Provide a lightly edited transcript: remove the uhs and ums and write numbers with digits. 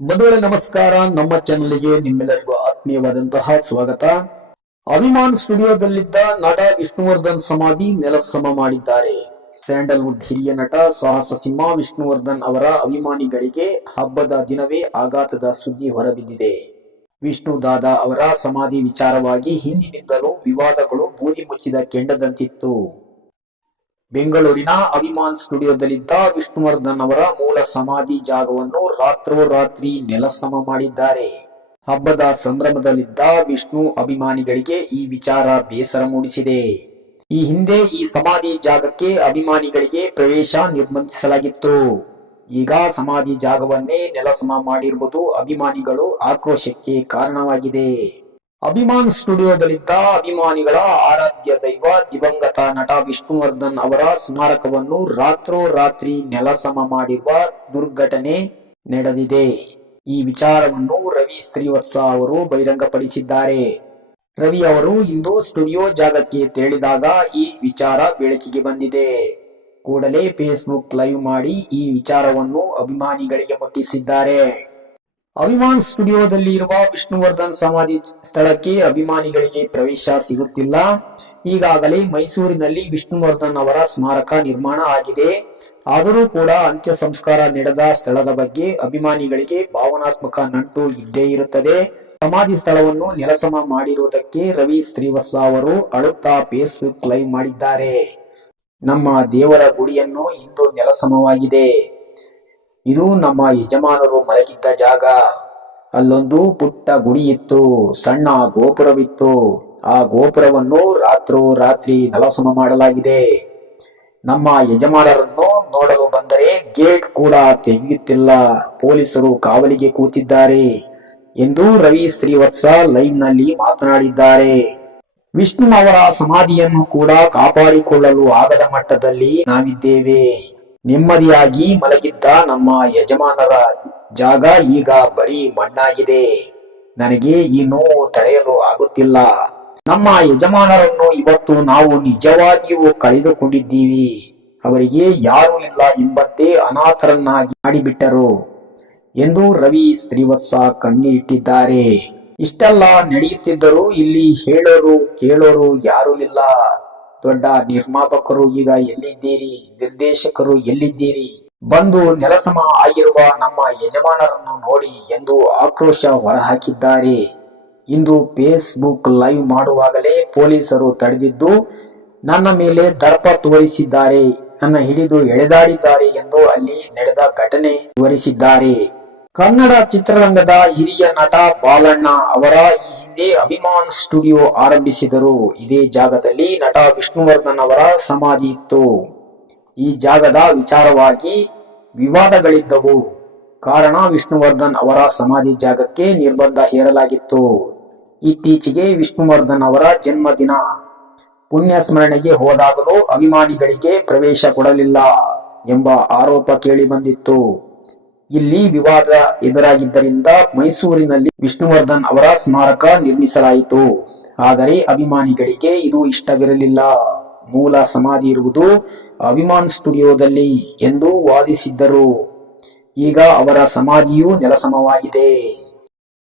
ಬಂಧುಗಳೇ ನಮಸ್ಕಾರ. ನಮ್ಮ ಚಾನಲ್ಗೆ ನಿಮ್ಮೆಲ್ಲರಿಗೂ ಆತ್ಮೀಯವಾದಂತಹ ಸ್ವಾಗತ. ಅಭಿಮಾನ್ ಸ್ಟುಡಿಯೋದಲ್ಲಿದ್ದ ನಟ ವಿಷ್ಣುವರ್ಧನ್ ಸಮಾಧಿ ನೆಲಸಮ ಮಾಡಿದ್ದಾರೆ. ಸ್ಯಾಂಡಲ್ವುಡ್ ಹಿರಿಯ ನಟ ಸಾಹಸ ಸಿಂಹ ವಿಷ್ಣುವರ್ಧನ್ ಅವರ ಅಭಿಮಾನಿಗಳಿಗೆ ಹಬ್ಬದ ದಿನವೇ ಆಘಾತದ ಸುದ್ದಿ ಹೊರಬಿದ್ದಿದೆ. ವಿಷ್ಣು ದಾದಾ ಅವರ ಸಮಾಧಿ ವಿಚಾರವಾಗಿ ಹಿಂದಿನಿಂದಲೂ ವಿವಾದಗಳು ಬೂದಿ ಮುಚ್ಚಿದ ಕೆಂಡದಂತಿತ್ತು. ಬೆಂಗಳೂರಿನ ಅಭಿಮಾನ್ ಸ್ಟುಡಿಯೋದಲ್ಲಿದ್ದ ವಿಷ್ಣುವರ್ಧನ್ ಅವರ ಮೂಲ ಸಮಾಧಿ ಜಾಗವನ್ನು ರಾತ್ರೋರಾತ್ರಿ ನೆಲಸಮ ಮಾಡಿದ್ದಾರೆ. ಹಬ್ಬದ ಸಂಭ್ರಮದಲ್ಲಿದ್ದ ವಿಷ್ಣು ಅಭಿಮಾನಿಗಳಿಗೆ ಈ ವಿಚಾರ ಬೇಸರ ಮೂಡಿಸಿದೆ. ಈ ಹಿಂದೆ ಈ ಸಮಾಧಿ ಜಾಗಕ್ಕೆ ಅಭಿಮಾನಿಗಳಿಗೆ ಪ್ರವೇಶ ನಿರ್ಬಂಧಿಸಲಾಗಿತ್ತು. ಈಗ ಸಮಾಧಿ ಜಾಗವನ್ನೇ ನೆಲಸಮ ಮಾಡಿರುವುದು ಅಭಿಮಾನಿಗಳು ಆಕ್ರೋಶಕ್ಕೆ ಕಾರಣವಾಗಿದೆ. ಅಭಿಮಾನ್ ಸ್ಟುಡಿಯೋದಲ್ಲಿದ್ದ ಅಭಿಮಾನಿಗಳ ಆರಾಧ್ಯ ದೈವ ದಿವಂಗತ ನಟ ವಿಷ್ಣುವರ್ಧನ್ ಅವರ ಸ್ಮಾರಕವನ್ನು ರಾತ್ರೋರಾತ್ರಿ ನೆಲಸಮ ಮಾಡಿರುವ ದುರ್ಘಟನೆ ನಡೆದಿದೆ. ಈ ವಿಚಾರವನ್ನು ರವಿ ಶ್ರೀವತ್ಸ ಅವರು ಬಹಿರಂಗಪಡಿಸಿದ್ದಾರೆ. ರವಿ ಅವರು ಇಂದು ಸ್ಟುಡಿಯೋ ಜಾಗಕ್ಕೆ ತೆರಳಿದಾಗ ಈ ವಿಚಾರ ಬೆಳಕಿಗೆ ಬಂದಿದೆ. ಕೂಡಲೇ ಫೇಸ್ಬುಕ್ ಲೈವ್ ಮಾಡಿ ಈ ವಿಚಾರವನ್ನು ಅಭಿಮಾನಿಗಳಿಗೆ ಮುಟ್ಟಿಸಿದ್ದಾರೆ. ಅಭಿಮಾನ್ ಸ್ಟುಡಿಯೋದಲ್ಲಿ ಇರುವ ವಿಷ್ಣುವರ್ಧನ್ ಸಮಾಧಿ ಸ್ಥಳಕ್ಕೆ ಅಭಿಮಾನಿಗಳಿಗೆ ಪ್ರವೇಶ ಸಿಗುತ್ತಿಲ್ಲ. ಈಗಾಗಲೇ ಮೈಸೂರಿನಲ್ಲಿ ವಿಷ್ಣುವರ್ಧನ್ ಅವರ ಸ್ಮಾರಕ ನಿರ್ಮಾಣ ಆಗಿದೆ. ಆದರೂ ಕೂಡ ಅಂತ್ಯ ಸಂಸ್ಕಾರ ನಡೆದ ಸ್ಥಳದ ಬಗ್ಗೆ ಅಭಿಮಾನಿಗಳಿಗೆ ಭಾವನಾತ್ಮಕ ನಂಟು ಇದ್ದೇ ಇರುತ್ತದೆ. ಸಮಾಧಿ ಸ್ಥಳವನ್ನು ನೆಲಸಮ ಮಾಡಿರುವುದಕ್ಕೆ ರವಿ ಶ್ರೀವತ್ಸ ಅವರು ಅಳುತ್ತಾ ಫೇಸ್ಬುಕ್ ಲೈವ್ ಮಾಡಿದ್ದಾರೆ. ನಮ್ಮ ದೇವರ ಗುಡಿಯನ್ನು ಇಂದು ನೆಲಸಮವಾಗಿದೆ. ಇದು ನಮ್ಮ ಯಜಮಾನರು ಮಲಗಿದ್ದ ಜಾಗ. ಅಲ್ಲೊಂದು ಪುಟ್ಟ ಗುಡಿ ಇತ್ತು, ಸಣ್ಣ ಗೋಪುರವಿತ್ತು. ಆ ಗೋಪುರವನ್ನು ರಾತ್ರೋರಾತ್ರಿ ನೆಲಸಮ ಮಾಡಲಾಗಿದೆ. ನಮ್ಮ ಯಜಮಾನರನ್ನು ನೋಡಲು ಬಂದರೆ ಗೇಟ್ ಕೂಡ ತೆಗೆಯುತ್ತಿಲ್ಲ, ಪೊಲೀಸರು ಕಾವಲಿಗೆ ಕೂತಿದ್ದಾರೆ ಎಂದು ರವಿ ಶ್ರೀವತ್ಸ ಲೈವ್ ನಲ್ಲಿ ಮಾತನಾಡಿದ್ದಾರೆ. ವಿಷ್ಣು ಅವರ ಸಮಾಧಿಯನ್ನು ಕೂಡ ಕಾಪಾಡಿಕೊಳ್ಳಲು ಆಗದ ಮಟ್ಟದಲ್ಲಿ ನಾವಿದ್ದೇವೆ. ನೆಮ್ಮದಿಯಾಗಿ ಮಲಗಿದ್ದ ನಮ್ಮ ಯಜಮಾನರ ಜಾಗ ಈಗ ಬರೀ ಮಣ್ಣಾಗಿದೆ. ನನಗೆ ಈ ನೋವು ತಡೆಯಲು ಆಗುತ್ತಿಲ್ಲ. ನಮ್ಮ ಯಜಮಾನರನ್ನು ಇವತ್ತು ನಾವು ನಿಜವಾಗಿಯೂ ಕಳೆದುಕೊಂಡಿದ್ದೀವಿ. ಅವರಿಗೆ ಯಾರೂ ಇಲ್ಲ ಎಂಬಂತೆ ಅನಾಥರನ್ನಾಗಿ ಮಾಡಿಬಿಟ್ಟರು ಎಂದು ರವಿ ಶ್ರೀವತ್ಸ ಕಣ್ಣೀರಿಟ್ಟಿದ್ದಾರೆ. ಇಷ್ಟೆಲ್ಲ ನಡೆಯುತ್ತಿದ್ದರೂ ಇಲ್ಲಿ ಹೇಳೋರು ಕೇಳೋರು ಯಾರೂ ಇಲ್ಲ. ದೊಡ್ಡ ನಿರ್ಮಾಪಕರು ಈಗ ಎಲ್ಲಿದ್ದೀರಿ? ನಿರ್ದೇಶಕರು ಎಲ್ಲಿದ್ದೀರಿ? ಬಂದು ನೆಲಸಮ ಆಗಿರುವ ನಮ್ಮ ಯಜಮಾನರನ್ನು ನೋಡಿ ಎಂದು ಆಕ್ರೋಶ ಹೊರಹಾಕಿದ್ದಾರೆ. ಇಂದು ಫೇಸ್ಬುಕ್ ಲೈವ್ ಮಾಡುವಾಗಲೇ ಪೊಲೀಸರು ತಡೆದಿದ್ದು ನನ್ನ ಮೇಲೆ ದರ್ಪ ತೋರಿಸಿದ್ದಾರೆ, ನನ್ನ ಹಿಡಿದು ಎಳೆದಾಡಿದ್ದಾರೆ ಎಂದು ಅಲ್ಲಿ ನಡೆದ ಘಟನೆ ವಿವರಿಸಿದ್ದಾರೆ. ಕನ್ನಡ ಚಿತ್ರರಂಗದ ಹಿರಿಯ ನಟ ಬಾಲಣ್ಣ ಅವರ ಈ ಹಿಂದೆ ಅಭಿಮಾನ್ ಸ್ಟುಡಿಯೋ ಆರಂಭಿಸಿದರು. ಇದೇ ಜಾಗದಲ್ಲಿ ನಟ ವಿಷ್ಣುವರ್ಧನ್ ಅವರ ಸಮಾಧಿ ಇತ್ತು. ಈ ಜಾಗದ ವಿಚಾರವಾಗಿ ವಿವಾದಗಳಿದ್ದವು. ಕಾರಣ ವಿಷ್ಣುವರ್ಧನ್ ಅವರ ಸಮಾಧಿ ಜಾಗಕ್ಕೆ ನಿರ್ಬಂಧ ಹೇರಲಾಗಿತ್ತು. ಇತ್ತೀಚೆಗೆ ವಿಷ್ಣುವರ್ಧನ್ ಅವರ ಜನ್ಮದಿನ ಪುಣ್ಯಸ್ಮರಣೆಗೆ ಹೋದಾಗಲೂ ಅಭಿಮಾನಿಗಳಿಗೆ ಪ್ರವೇಶ ಕೊಡಲಿಲ್ಲ ಎಂಬ ಆರೋಪ ಕೇಳಿ ಬಂದಿತ್ತು. ಇಲ್ಲಿ ವಿವಾದ ಎದುರಾಗಿದ್ದರಿಂದ ಮೈಸೂರಿನಲ್ಲಿ ವಿಷ್ಣುವರ್ಧನ್ ಅವರ ಸ್ಮಾರಕ ನಿರ್ಮಿಸಲಾಯಿತು. ಆದರೆ ಅಭಿಮಾನಿಗಳಿಗೆ ಇದು ಇಷ್ಟವಿರಲಿಲ್ಲ. ಮೂಲ ಸಮಾಧಿ ಇರುವುದು ಅಭಿಮಾನ್ ಸ್ಟುಡಿಯೋದಲ್ಲಿ ಎಂದು ವಾದಿಸಿದ್ದರು. ಈಗ ಅವರ ಸಮಾಧಿಯೂ ನೆಲಸಮವಾಗಿದೆ.